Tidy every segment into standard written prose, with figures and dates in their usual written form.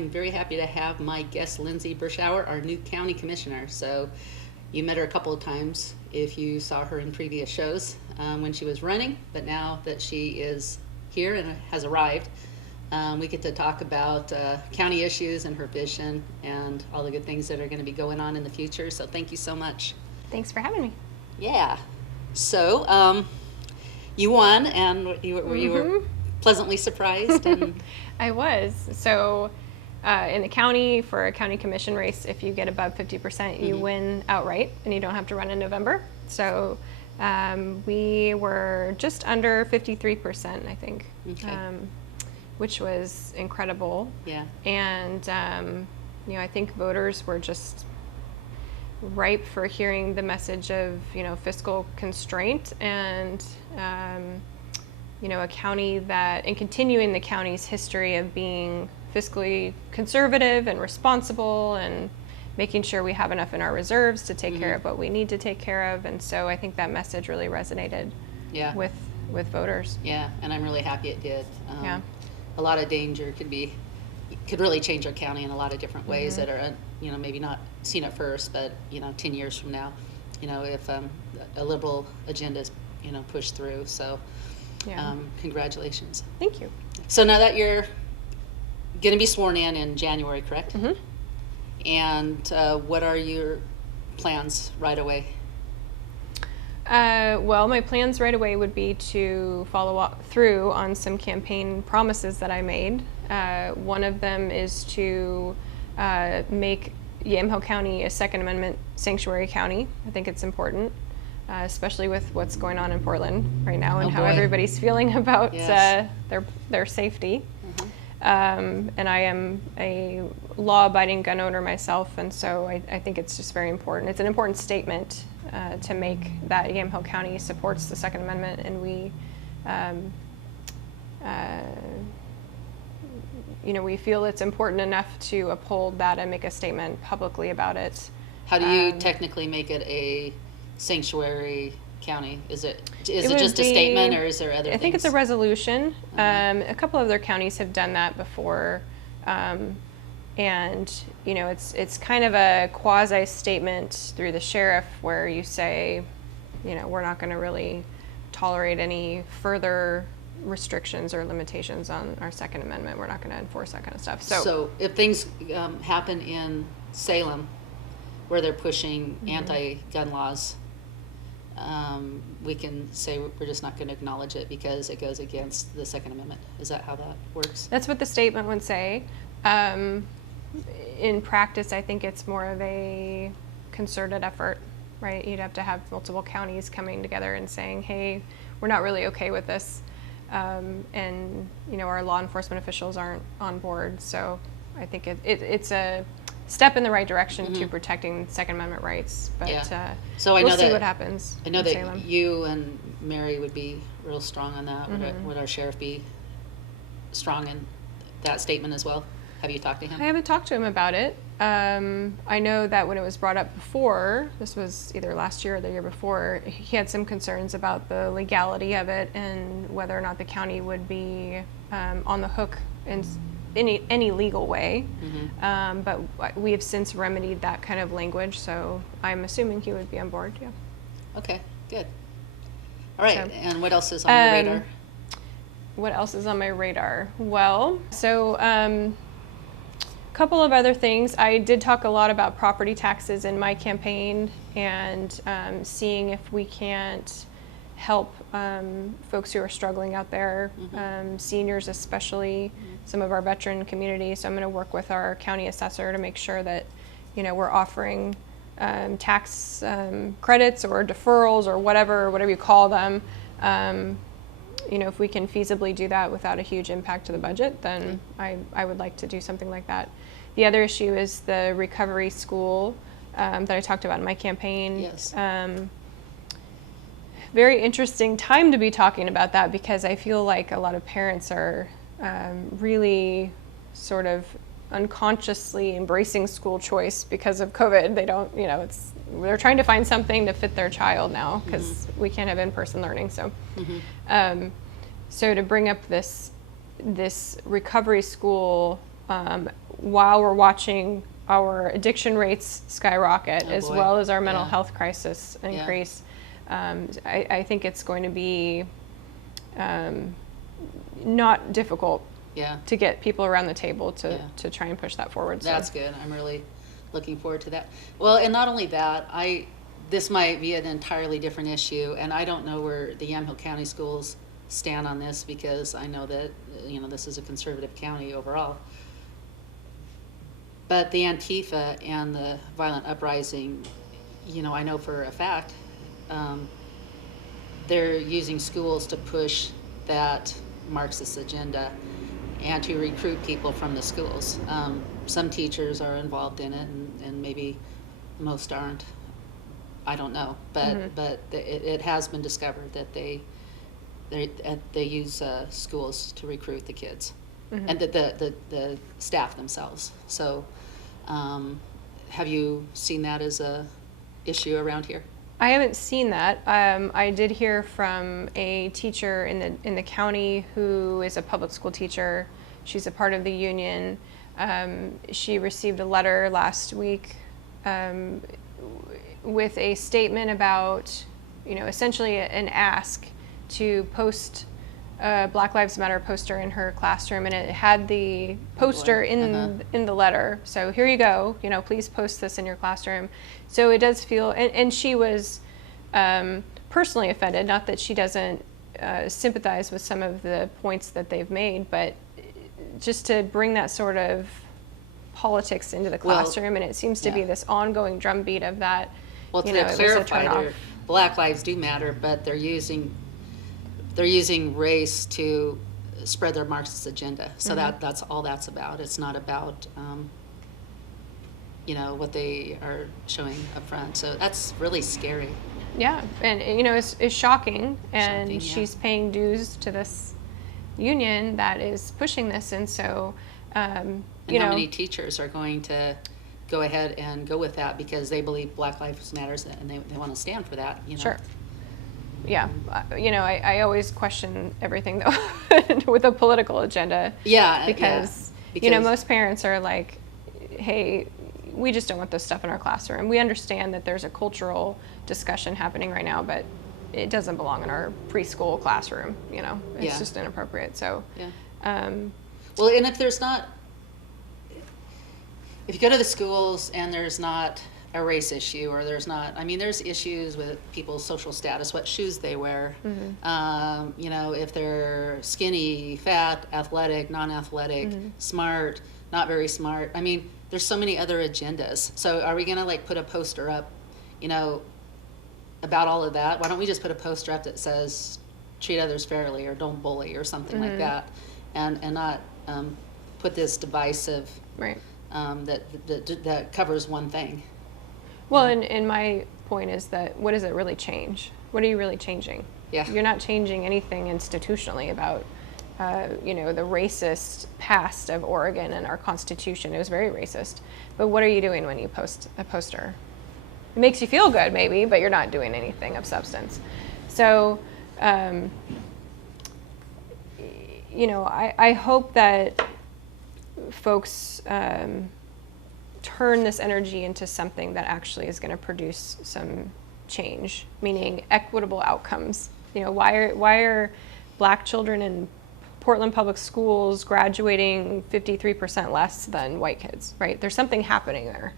I'm very happy to have my guest, Lindsay Berschauer, our new county commissioner. So you met her a couple of times if you saw her in previous shows when she was running, but now that she is here and has arrived, we get to talk about county issues and her vision and all the good things that are going to be going on in the future. So thank you so much. Thanks for having me. Yeah. So you won, and you were pleasantly surprised. And I was. So in the county, for a county commission race, if you get above 50%, you win outright, and you don't have to run in November. So we were just under 53%, I think, which was incredible. Yeah. And I think voters were just ripe for hearing the message of fiscal constraint and a county that, and continuing the county's history of being fiscally conservative and responsible and making sure we have enough in our reserves to take care of what we need to take care of. And so I think that message really resonated with voters. Yeah, and I'm really happy it did. Yeah. A lot of danger could really change our county in a lot of different ways that are maybe not seen at first, but 10 years from now, if a liberal agenda is pushed through. So congratulations. Thank you. So now that you're going to be sworn in January, correct? And what are your plans right away? Well, my plans right away would be to follow through on some campaign promises that I made. One of them is to make Yamhill County a Second Amendment sanctuary county. I think it's important, especially with what's going on in Portland right now and how everybody's feeling about their safety. And I am a law-abiding gun owner myself, and so I think it's just very important. It's an important statement to make that Yamhill County supports the Second Amendment, and we feel it's important enough to uphold that and make a statement publicly about it. How do you technically make it a sanctuary county? Is it just a statement, or is there other things? I think it's a resolution. A couple of other counties have done that before. And it's kind of a quasi statement through the sheriff where you say, we're not going to really tolerate any further restrictions or limitations on our Second Amendment. We're not going to enforce that kind of stuff. So if things happen in Salem where they're pushing anti-gun laws, we can say we're just not going to acknowledge it because it goes against the Second Amendment. Is that how that works? That's what the statement would say. In practice, I think it's more of a concerted effort, right? You'd have to have multiple counties coming together and saying, hey, we're not really okay with this. And our law enforcement officials aren't on board. So I think it's a step in the right direction to protecting Second Amendment rights. But so we'll see what happens. I know that Salem. You and Mary would be real strong on that. Would our sheriff be strong in that statement as well? Have you talked to him? I haven't talked to him about it. I know that when it was brought up before, this was either last year or the year before, he had some concerns about the legality of it and whether or not the county would be on the hook in any legal way. But we have since remedied that kind of language, so I'm assuming he would be on board. Yeah. Okay, good. All right, and what else is on your radar? What else is on my radar? Well, so couple of other things. I did talk a lot about property taxes in my campaign and seeing if we can't help folks who are struggling out there, seniors especially, some of our veteran community. So I'm going to work with our county assessor to make sure that we're offering tax credits or deferrals or whatever you call them. If we can feasibly do that without a huge impact to the budget, then I would like to do something like that. The other issue is the recovery school that I talked about in my campaign. Yes. Very interesting time to be talking about that because I feel like a lot of parents are really sort of unconsciously embracing school choice because of COVID. They don't, they're trying to find something to fit their child now because we can't have in-person learning. So, so to bring up this recovery school while we're watching our addiction rates skyrocket, Oh, as boy. well as our mental Yeah. health crisis increase, I think it's going to be not difficult Yeah. to get people around the table Yeah. to try and push that forward. That's good. I'm really looking forward to that. Well, and not only that, this might be an entirely different issue, and I don't know where the Yamhill County schools stand on this, because I know that, this is a conservative county overall. But the Antifa and the violent uprising, I know for a fact, they're using schools to push that Marxist agenda and to recruit people from the schools. Some teachers are involved in it, and maybe most aren't. I don't know, but it has been discovered that they use schools to recruit the kids, and the staff themselves. So, have you seen that as a issue around here? I haven't seen that. I did hear from a teacher in the county who is a public school teacher. She's a part of the union. She received a letter last week with a statement about, essentially an ask to post a Black Lives Matter poster in her classroom, and it had the poster in the letter. So here you go, please post this in your classroom. So it does feel, and she was personally offended, not that she doesn't sympathize with some of the points that they've made, but just to bring that sort of politics into the classroom, and it seems to be this ongoing drumbeat of that. Well, to clarify, Black Lives do matter, but they're using race to spread their Marxist agenda. So that's all that's about. It's not about what they are showing up front. So that's really scary. Yeah, and it's shocking, and Shocking, yeah. she's paying dues to this union that is pushing this, and so And how many teachers are going to go ahead and go with that because they believe Black Lives Matters and they want to stand for that? Sure. Yeah, I always question everything though with a political agenda. Yeah, because most parents are like, hey, we just don't want this stuff in our classroom. We understand that there's a cultural discussion happening right now, but it doesn't belong in our preschool classroom. It's just inappropriate. So well, and if you go to the schools and there's not a race issue, or there's issues with people's social status, what shoes they wear, if they're skinny, fat, athletic, non-athletic, smart, not very smart. There's so many other agendas. So are we going to put a poster up, about all of that? Why don't we just put a poster up that says treat others fairly, or don't bully, or something like that, and not put this divisive that covers one thing. Well, and my point is that what does it really change? What are you really changing? Yeah. You're not changing anything institutionally about, the racist past of Oregon and our Constitution. It was very racist. But what are you doing when you post a poster? It makes you feel good, maybe, but you're not doing anything of substance. So, I hope that folks turn this energy into something that actually is going to produce some change, meaning equitable outcomes. Why are Black children in Portland public schools graduating 53% less than white kids, right? There's something happening there.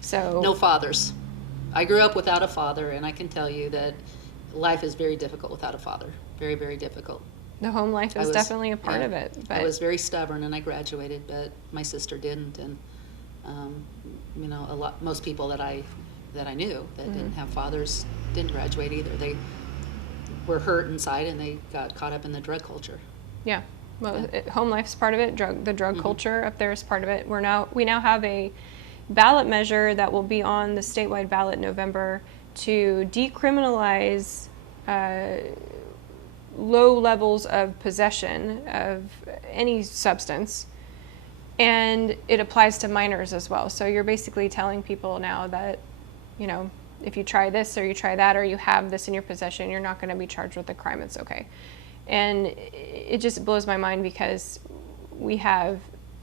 So no fathers. I grew up without a father, and I can tell you that life is very difficult without a father. Very, very difficult. The home life is definitely a part of it. But I was very stubborn, and I graduated, but my sister didn't, and most people that I knew that didn't have fathers didn't graduate either. They were hurt inside, and they got caught up in the drug culture. Yeah, well, home life's part of it. The drug culture up there is part of it. We now have a ballot measure that will be on the statewide ballot in November to decriminalize low levels of possession of any substance, and it applies to minors as well. So you're basically telling people now that, if you try this or you try that or you have this in your possession, you're not going to be charged with a crime. It's okay. And it just blows my mind because we have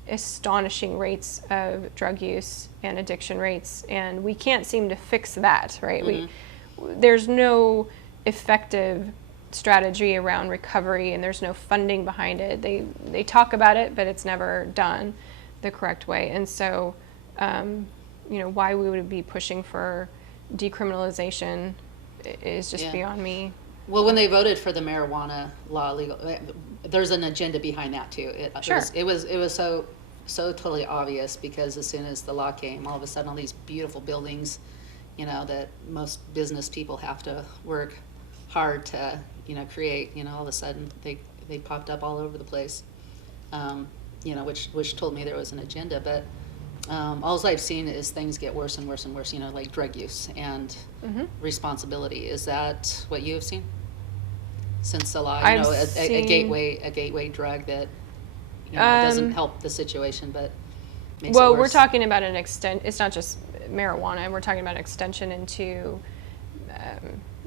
astonishing rates of drug use and addiction rates, and we can't seem to fix that, right? There's no effective strategy around recovery, and there's no funding behind it. They talk about it, but it's never done the correct way. And so, why we would be pushing for decriminalization is just beyond me. Well, when they voted for the marijuana law legal, there's an agenda behind that too. Sure. It was so totally obvious, because as soon as the law came, all of a sudden all these beautiful buildings, that most business people have to work hard to, create, all of a sudden they popped up all over the place, which told me there was an agenda. But all I've seen is things get worse and worse and worse, like drug use and responsibility. Is that what you have seen since the law? A gateway drug that doesn't help the situation, but makes it worse. We're talking about it's not just marijuana. We're talking about an extension into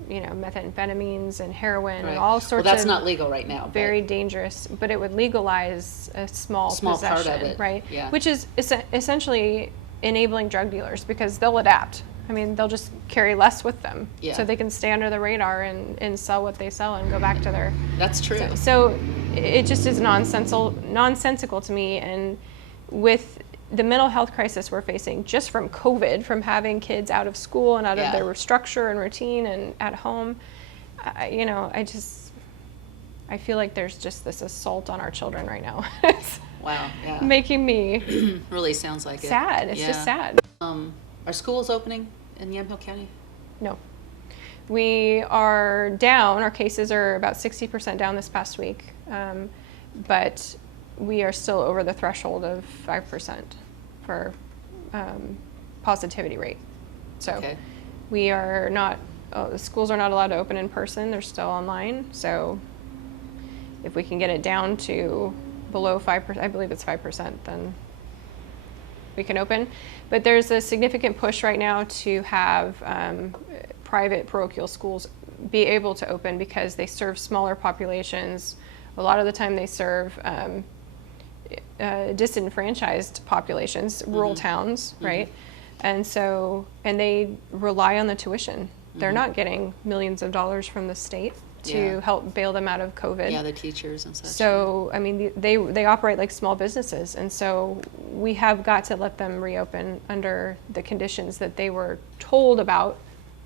methamphetamines and heroin and all sorts of. Well, that's not legal right now. Very dangerous, but it would legalize a small possession, part of it, right? Yeah. Which is essentially enabling drug dealers, because they'll adapt. I mean, they'll just carry less with them, so they can stay under the radar and sell what they sell and go back to their. That's true. So it just is nonsensical to me, and with the mental health crisis we're facing just from COVID, from having kids out of school and out of their structure and routine and at home, I feel like there's just this assault on our children right now. It's making me really sounds like sad. It's just sad. Are schools opening in Yamhill County? No. We are down. Our cases are about 60% down this past week, but we are still over the threshold of 5% for positivity rate. So we are not, the schools are not allowed to open in person. They're still online. So if we can get it down to below 5%, I believe it's 5%, then we can open. But there's a significant push right now to have private parochial schools be able to open, because they serve smaller populations. A lot of the time they serve disenfranchised populations, rural towns, right? And they rely on the tuition. They're not getting millions of dollars from the state to help bail them out of COVID. Yeah, the teachers and such. So, I mean, they operate like small businesses, and so we have got to let them reopen under the conditions that they were told about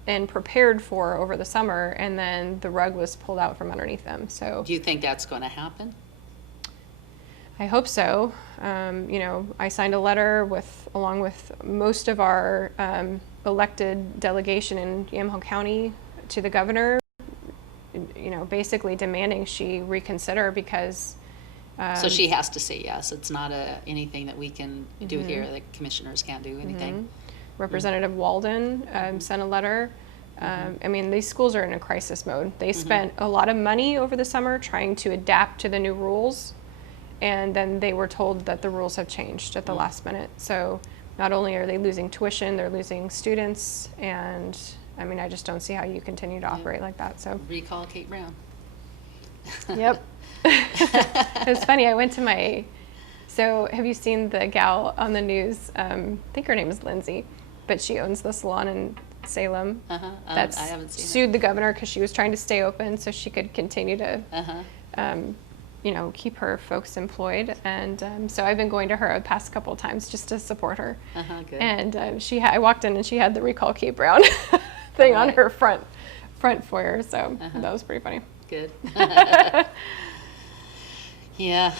and prepared for over the summer, and then the rug was pulled out from underneath them. So, do you think that's going to happen? I hope so. I signed a letter along with most of our elected delegation in Yamhill County to the governor, basically demanding she reconsider, because so she has to say yes. It's not anything that we can do here. The commissioners can't do anything. Representative Walden sent a letter. I mean, these schools are in a crisis mode. They spent a lot of money over the summer trying to adapt to the new rules, and then they were told that the rules have changed at the last minute. So not only are they losing tuition, they're losing students, and I mean, I just don't see how you continue to operate like that. So recall Kate Brown. Yep. It's funny. I went to so have you seen the gal on the news? I think her name is Lindsay, but she owns the salon in Salem. That's I haven't seen sued the governor because she was trying to stay open so she could continue to keep her folks employed. And so I've been going to her the past couple of times just to support her. Good. And I walked in and she had the Recall Kate Brown thing on her front foyer. So that was pretty funny. Good. Yeah.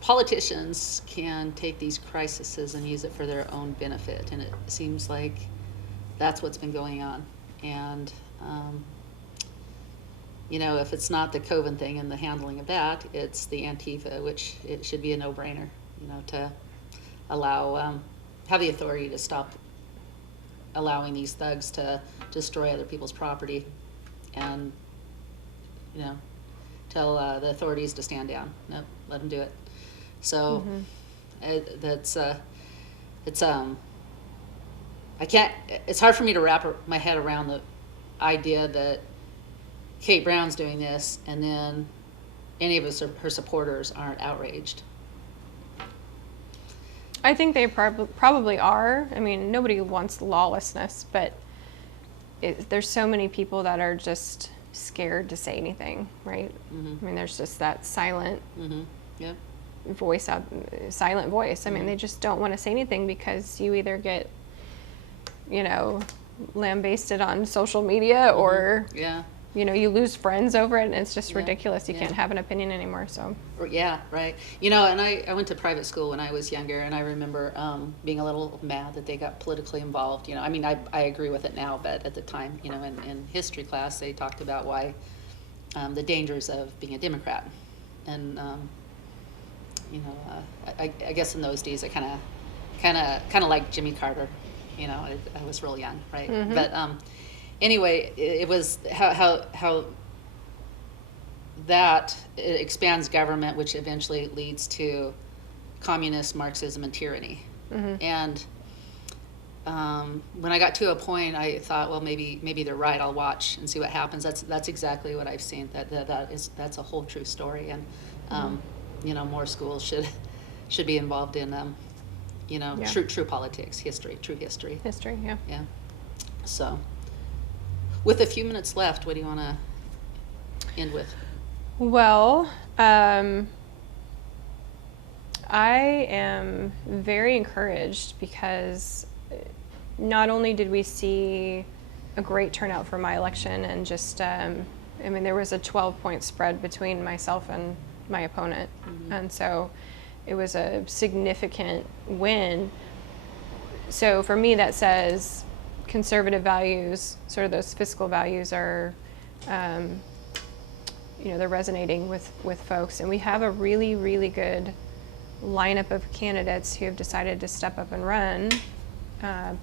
Politicians can take these crises and use it for their own benefit, and it seems like that's what's been going on. And if it's not the Coven thing and the handling of that, it's the Antifa, which it should be a no-brainer, to allow, have the authority to stop allowing these thugs to destroy other people's property, and, tell the authorities to stand down. Nope, let them do it. So it's hard for me to wrap my head around the idea that Kate Brown's doing this and then any of her supporters aren't outraged. I think they probably are. I mean, nobody wants lawlessness, but there's so many people that are just scared to say anything, right? I mean, there's just that silent Yeah. silent voice. I mean, they just don't want to say anything because you either get, lambasted on social media or, Yeah. You lose friends over it, and it's just Yeah. ridiculous. You Yeah. can't have an opinion anymore, so. Yeah, right. And I went to private school when I was younger, and I remember being a little mad that they got politically involved. I mean, I agree with it now, but at the time, in history class, they talked about why the dangers of being a Democrat. And, I guess in those days, I kind of like Jimmy Carter. I was real young, right? But anyway, it was how that it expands government, which eventually leads to communist Marxism and tyranny. And when I got to a point, I thought, well, maybe they're right. I'll watch and see what happens. That's exactly what I've seen. That's a whole true story. And more schools should be involved in true politics, true history. History, yeah. Yeah. So, with a few minutes left, what do you want to end with? Well, I am very encouraged because not only did we see a great turnout for my election and just, there was a 12-point spread between myself and my opponent. And so it was a significant win. So for me, that says conservative values, sort of those fiscal values are, they're resonating with folks. And we have a really, really good lineup of candidates who have decided to step up and run.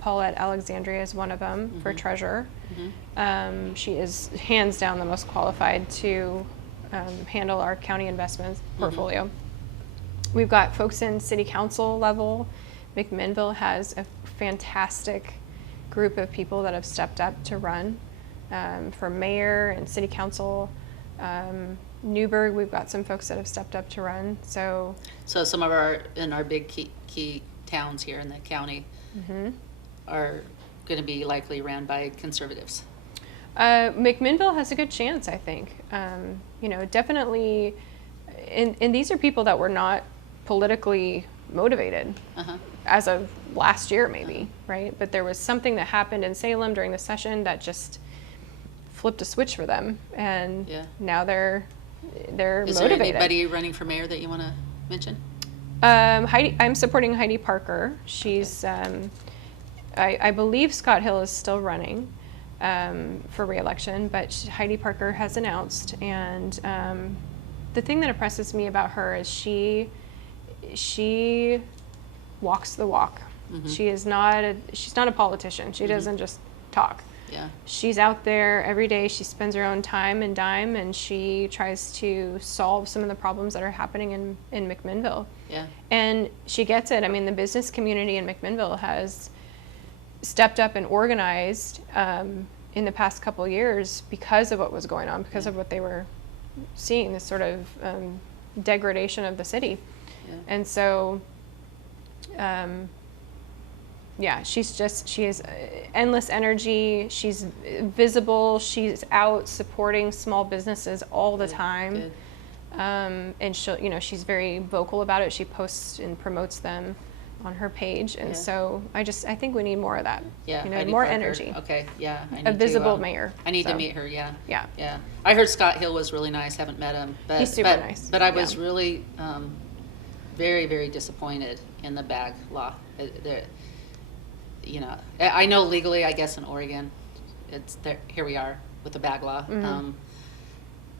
Paulette Alexandria is one of them for treasurer. She is hands down the most qualified to handle our county investments portfolio. We've got folks in city council level. McMinnville has a fantastic group of people that have stepped up to run for mayor and city council. Newburgh, we've got some folks that have stepped up to run. So some of our big key towns here in the county are going to be likely ran by conservatives. McMinnville has a good chance, I think. Definitely, and these are people that were not politically motivated as of last year, maybe, right? But there was something that happened in Salem during the session that just flipped a switch for them, and now they're motivated. Is there anybody running for mayor that you want to mention? I'm supporting Heidi Parker. She's, I believe Scott Hill is still running for re-election, but Heidi Parker has announced, and the thing that impresses me about her is she walks the walk. She's not a politician. She doesn't just talk. Yeah. She's out there every day. She spends her own time and dime, and she tries to solve some of the problems that are happening in McMinnville. Yeah. And she gets it. I mean, the business community in McMinnville has stepped up and organized in the past couple of years because of what was going on, because of what they were seeing, this sort of degradation of the city. Yeah. And so, she has endless energy. She's visible. She's out supporting small businesses all the time. Good. And she's very vocal about it. She posts and promotes them on her page. And so I think we need more of that. Yeah. Heidi More Parker. energy. Okay. Yeah. A visible mayor. I need to meet her. Yeah. Yeah. Yeah. I heard Scott Hill was really nice. Haven't met him, but He's super nice. But I was really very, very disappointed in the bag law. I know legally, I guess in Oregon, it's there. Here we are with the bag law.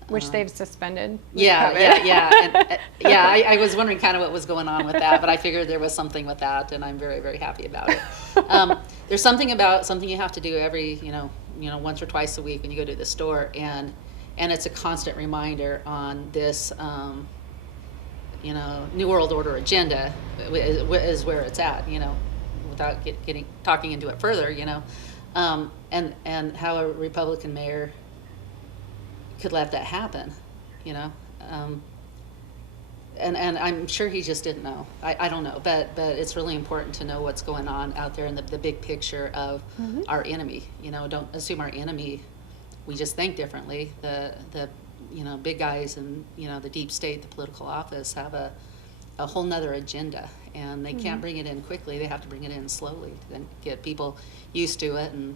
Which they've suspended. Yeah. And, I was wondering kind of what was going on with that, but I figured there was something with that, and I'm very, very happy about it. There's something you have to do every, once or twice a week when you go to the store, and it's a constant reminder on this, New World Order agenda is where it's at, without talking into it further, and how a Republican mayor could let that happen, and I'm sure he just didn't know. I don't know, but it's really important to know what's going on out there in the big picture of our enemy. You know, don't assume our enemy. We just think differently. The big guys and the deep state, the political office have a whole nother agenda, and they can't bring it in quickly. They have to bring it in slowly and get people used to it, and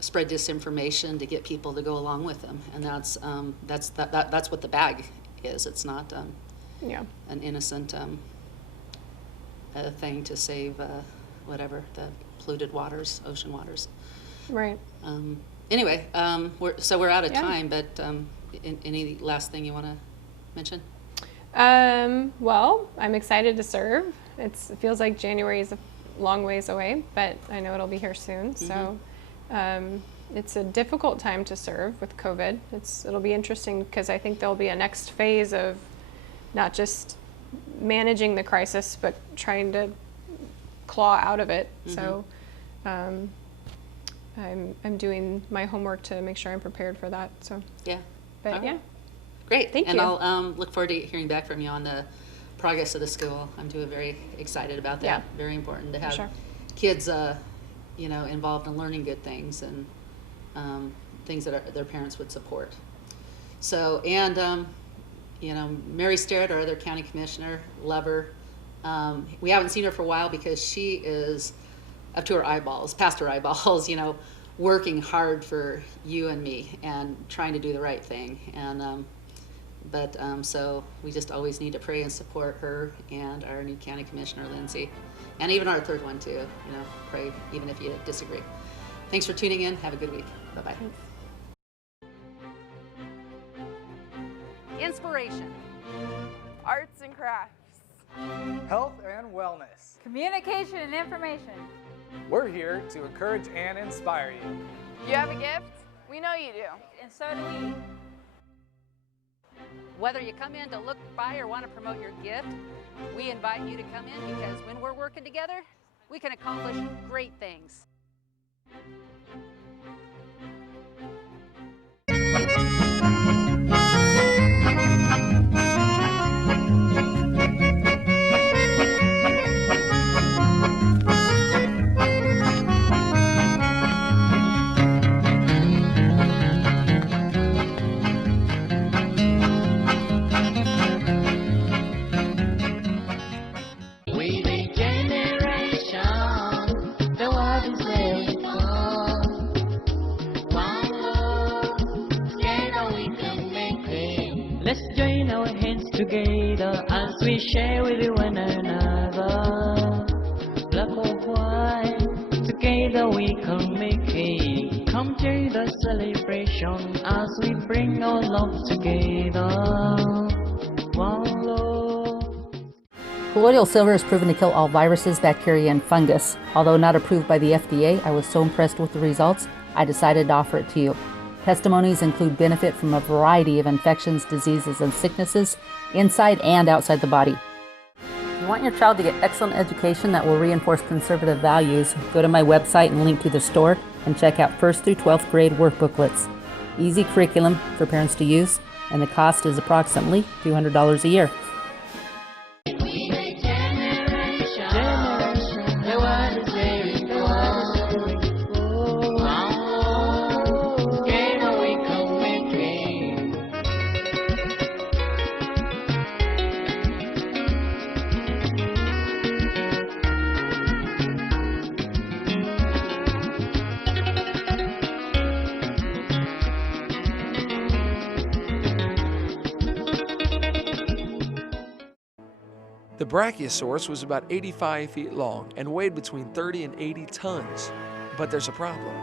spread disinformation to get people to go along with them. And that's what the bag is. It's not an innocent thing to save the polluted waters, ocean waters. Right. Anyway, we're out of time, but any last thing you want to mention? Well, I'm excited to serve. It feels like January is a long ways away, but I know it'll be here soon. So it's a difficult time to serve with COVID. It'll be interesting because I think there'll be a next phase of not just managing the crisis, but trying to claw out of it. So I'm doing my homework to make sure I'm prepared for that. So yeah, but right. yeah, great. Thank you. And I'll look forward to hearing back from you on the progress of the school. I'm very excited about that. Yeah. Very important to have sure. kids, involved in learning good things and things that their parents would support. So, and Mary Sterrett, our other county commissioner, love her. We haven't seen her for a while because she is up to her eyeballs, past her eyeballs, working hard for you and me and trying to do the right thing. And so we just always need to pray and support her and our new county commissioner, Lindsay, and even our third one too. Pray even if you disagree. Thanks for tuning in. Have a good week. Bye-bye. Inspiration. Arts and crafts. Health and wellness. Communication and information. We're here to encourage and inspire you. You have a gift? We know you do. And so do we. Whether you come in to look by or want to promote your gift, we invite you to come in because when we're working together, we can accomplish great things. Let's join our hands together as we share with one another. Black or white, together we can make it. Come to the celebration as we bring our love together. One love. Colloidal silver is proven to kill all viruses, bacteria, and fungus. Although not approved by the FDA, I was so impressed with the results, I decided to offer it to you. Testimonies include benefit from a variety of infections, diseases, and sicknesses inside and outside the body. If you want your child to get excellent education that will reinforce conservative values, go to my website and link to the store and check out 1st through 12th grade workbooklets. Easy curriculum for parents to use, and the cost is approximately $200 a year. The Brachiosaurus was about 85 feet long and weighed between 30 and 80 tons. But there's a problem.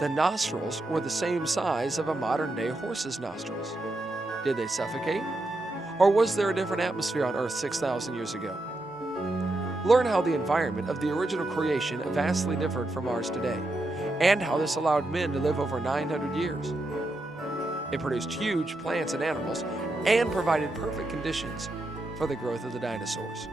The nostrils were the same size of a modern-day horse's nostrils. Did they suffocate? Or was there a different atmosphere on Earth 6,000 years ago? Learn how the environment of the original creation vastly differed from ours today, and how this allowed men to live over 900 years. It produced huge plants and animals, and provided perfect conditions for the growth of the dinosaurs.